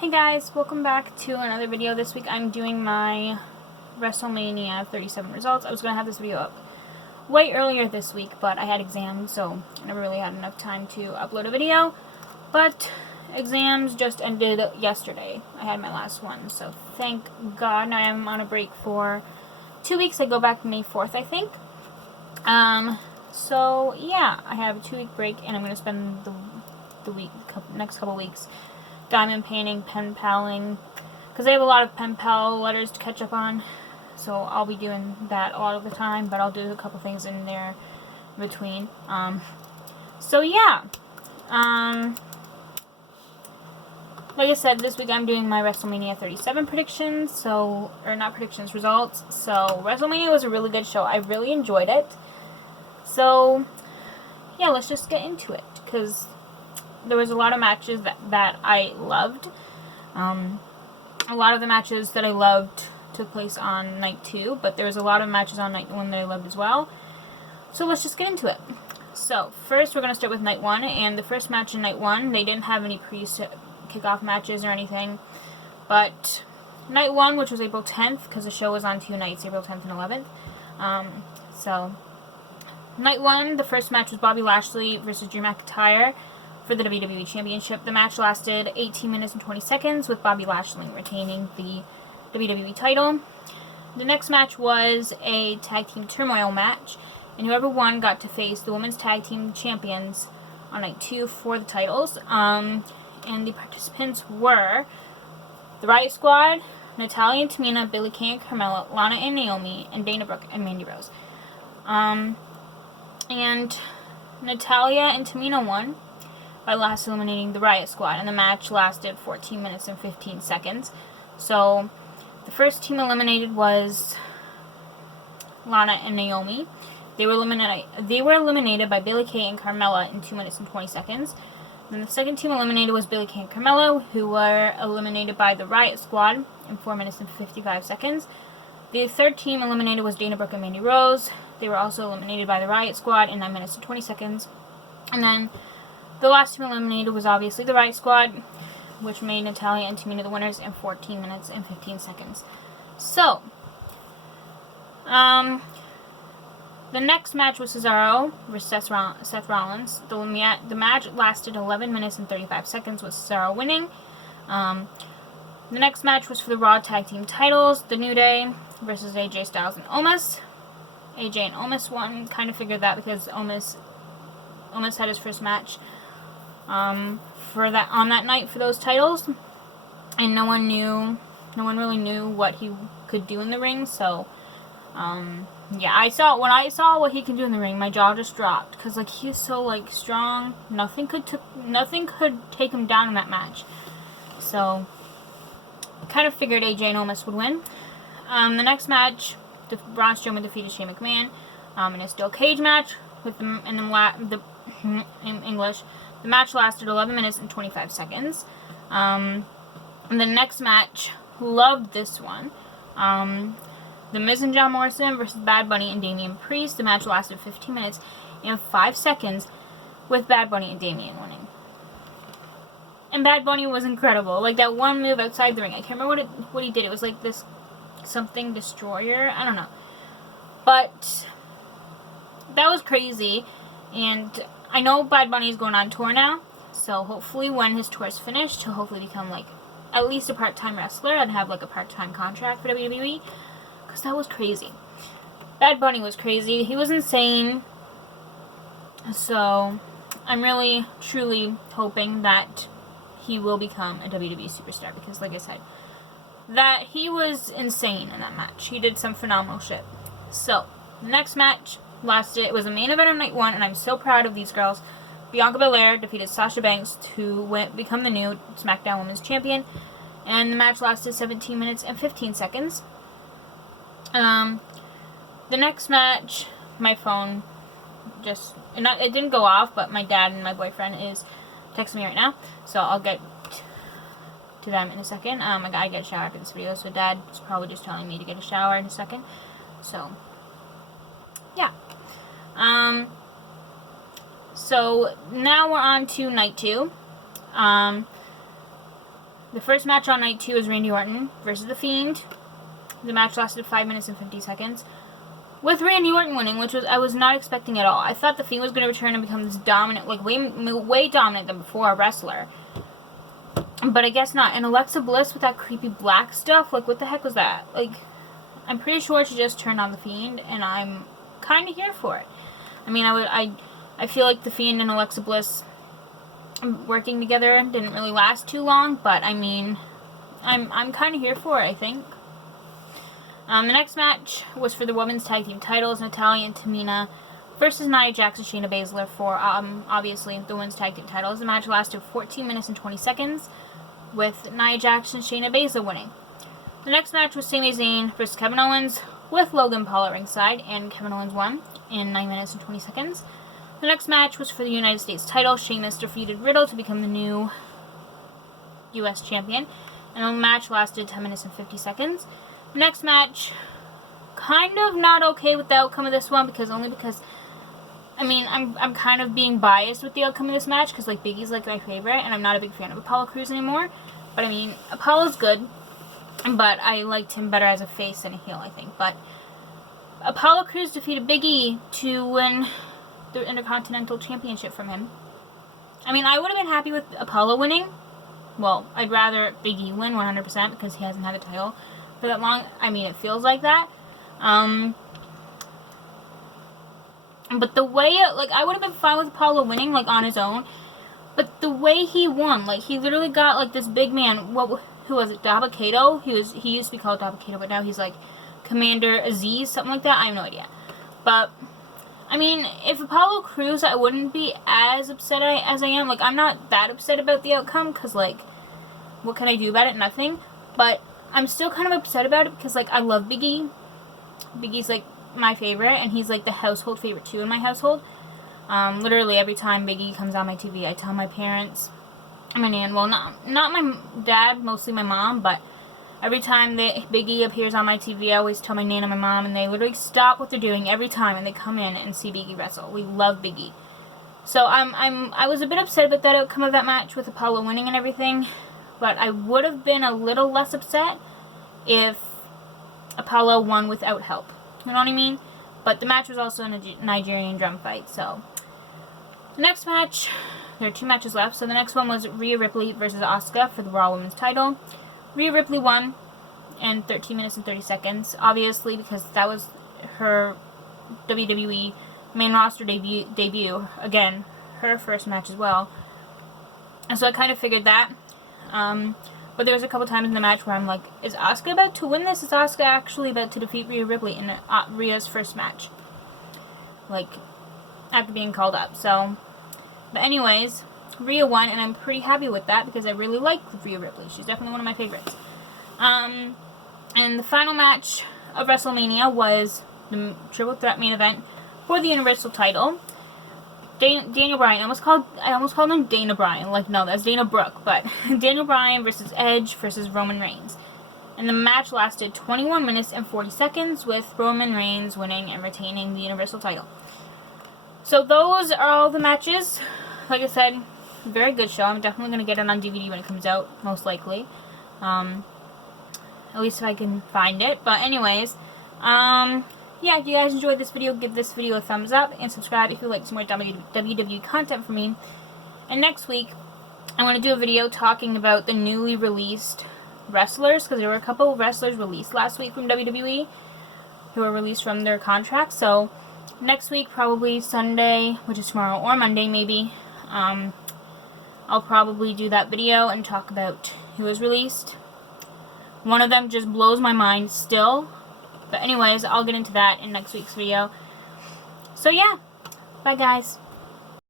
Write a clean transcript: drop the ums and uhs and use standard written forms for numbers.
Hey guys, welcome back to another video. This week I'm doing my WrestleMania 37 results. I was going to have this video up way earlier this week, but I had exams, so I never really had enough time to upload a video. But exams just ended yesterday. I had my last one, so thank God. Now I'm on a break for 2 weeks. I go back May 4th, I think. So yeah, I have a 2-week break, and I'm going to spend the next couple weeks diamond painting, pen paling, because I have a lot of pen pal letters to catch up on, so I'll be doing that a lot of the time, but I'll do a couple things in there in between. So yeah, like I said, this week I'm doing my WrestleMania 37 predictions, or not predictions, results. So WrestleMania was a really good show. I really enjoyed it. So yeah, let's just get into it, because there was a lot of matches that I loved. A lot of the matches that I loved took place on night 2, but there was a lot of matches on night 1 that I loved as well. So let's just get into it. So first we're going to start with night 1, and the first match in night 1, they didn't have any pre-kickoff matches or anything, but night 1, which was April 10th, because the show was on 2 nights, April 10th and 11th. So night 1, the first match was Bobby Lashley versus Drew McIntyre for the WWE Championship. The match lasted 18 minutes and 20 seconds, with Bobby Lashley retaining the WWE title. The next match was a tag team turmoil match, and whoever won got to face the women's tag team champions on night 2 for the titles. And the participants were the Riot Squad, Natalya and Tamina, Billie Kay and Carmella, Lana and Naomi, and Dana Brooke and Mandy Rose. And Natalya and Tamina won by last eliminating the Riot Squad, and the match lasted 14 minutes and 15 seconds. So the first team eliminated was Lana and Naomi. They were eliminated by Billie Kay and Carmella in 2 minutes and 20 seconds. Then the second team eliminated was Billie Kay and Carmella, who were eliminated by the Riot Squad in 4 minutes and 55 seconds. The third team eliminated was Dana Brooke and Mandy Rose. They were also eliminated by the Riot Squad in 9 minutes and 20 seconds. And then the last team eliminated was obviously the Riot Squad, which made Natalya and Tamina the winners in 14 minutes and 15 seconds. So, the next match was Cesaro versus Seth Rollins. The match lasted 11 minutes and 35 seconds, with Cesaro winning. The next match was for the Raw Tag Team titles, The New Day versus AJ Styles and Omos. AJ and Omos won. Kind of figured that, because Omos had his first match on that night for those titles, and no one really knew what he could do in the ring. So yeah, when I saw what he could do in the ring, my jaw just dropped, because he's so strong. Nothing could take him down in that match. So kind of figured AJ and Omos would win. The next match, Braun Strowman defeated Shane McMahon in a steel cage match in English. The match lasted 11 minutes and 25 seconds. And the next match, loved this one. The Miz and John Morrison versus Bad Bunny and Damian Priest. The match lasted 15 minutes and 5 seconds, with Bad Bunny and Damian winning. And Bad Bunny was incredible. That one move outside the ring, I can't remember what he did. It was this something destroyer. I don't know. But that was crazy. And I know Bad Bunny is going on tour now, so hopefully when his tour is finished, he'll hopefully become at least a part-time wrestler and have a part-time contract for WWE, because that was crazy. Bad Bunny was crazy. He was insane. So I'm really, truly hoping that he will become a WWE superstar, because like I said, that he was insane in that match. He did some phenomenal shit. So the next match it was a main event on night 1, and I'm so proud of these girls. Bianca Belair defeated Sasha Banks to become the new SmackDown Women's Champion, and the match lasted 17 minutes and 15 seconds. The next match, my phone it didn't go off, but my dad and my boyfriend is texting me right now, so I'll get to them in a second. I gotta get a shower after this video, so Dad's probably just telling me to get a shower in a second. So yeah. So now we're on to night 2. The first match on night 2 was Randy Orton versus The Fiend. The match lasted 5 minutes and 50 seconds. With Randy Orton winning, which I was not expecting at all. I thought The Fiend was going to return and become this dominant, like way dominant than before, wrestler. But I guess not. And Alexa Bliss with that creepy black stuff, like what the heck was that? Like, I'm pretty sure she just turned on The Fiend, and I'm kind of here for it. I mean, I feel like The Fiend and Alexa Bliss working together didn't really last too long, but I mean, I'm kind of here for it, I think. The next match was for the women's tag team titles, Natalya and Tamina versus Nia Jax and Shayna Baszler for, obviously, the women's tag team titles. The match lasted 14 minutes and 20 seconds, with Nia Jax and Shayna Baszler winning. The next match was Sami Zayn versus Kevin Owens, with Logan Paul at ringside, and Kevin Owens won in 9 minutes and 20 seconds. The next match was for the United States title. Sheamus defeated Riddle to become the new U.S. champion, and the match lasted 10 minutes and 50 seconds. The next match, kind of not okay with the outcome of this one, because I mean, I'm kind of being biased with the outcome of this match, because, like, Big E's, like, my favorite, and I'm not a big fan of Apollo Crews anymore. But, I mean, Apollo's good, but I liked him better as a face than a heel, I think. But Apollo Crews defeated Big E to win the Intercontinental Championship from him. I mean, I would have been happy with Apollo winning. Well, I'd rather Big E win 100%, because he hasn't had the title for that long. I mean, it feels like that. But the way, like, I would have been fine with Apollo winning, like, on his own. But the way he won, like, he literally got, like, this big man, who was it, Dabba-Kato? He used to be called Dabba-Kato, but now he's, like, Commander Aziz, something like that. I have no idea. But, I mean, if Apollo Crews, I wouldn't be as upset as I am. Like, I'm not that upset about the outcome, because, like, what can I do about it? Nothing. But I'm still kind of upset about it, because, like, I love Big E. Big E's, like, my favorite, and he's, like, the household favorite, too, in my household. Literally, every time Big E comes on my TV, I tell my parents, my nan, well, not my dad, mostly my mom, but every time Big E appears on my TV, I always tell my nan and my mom, and they literally stop what they're doing every time, and they come in and see Big E wrestle. We love Big E. So, I was a bit upset about that outcome of that match with Apollo winning and everything, but I would have been a little less upset if Apollo won without help. You know what I mean? But the match was also a Nigerian drum fight, so. The next match, there are 2 matches left, so the next one was Rhea Ripley versus Asuka for the Raw Women's title. Rhea Ripley won in 13 minutes and 30 seconds, obviously, because that was her WWE main roster debut. Again, her first match as well. And so I kind of figured that. But there was a couple times in the match where I'm like, is Asuka about to win this? Is Asuka actually about to defeat Rhea Ripley in Rhea's first match? Like, after being called up. So, but anyways, Rhea won, and I'm pretty happy with that, because I really like Rhea Ripley. She's definitely one of my favorites. And the final match of WrestleMania was the Triple Threat main event for the Universal title. Daniel Bryan, I almost called him Dana Bryan. Like, no, that's Dana Brooke. But Daniel Bryan versus Edge versus Roman Reigns. And the match lasted 21 minutes and 40 seconds, with Roman Reigns winning and retaining the Universal title. So those are all the matches. Like I said, very good show. I'm definitely going to get it on DVD when it comes out, most likely. At least if I can find it. But anyways, yeah, if you guys enjoyed this video, give this video a thumbs up, and subscribe if you like some more WWE content from me. And next week, I'm going to do a video talking about the newly released wrestlers, because there were a couple of wrestlers released last week from WWE who were released from their contracts. So next week, probably Sunday, which is tomorrow, or Monday maybe, I'll probably do that video and talk about who was released. One of them just blows my mind still. But anyways, I'll get into that in next week's video. So yeah, bye guys.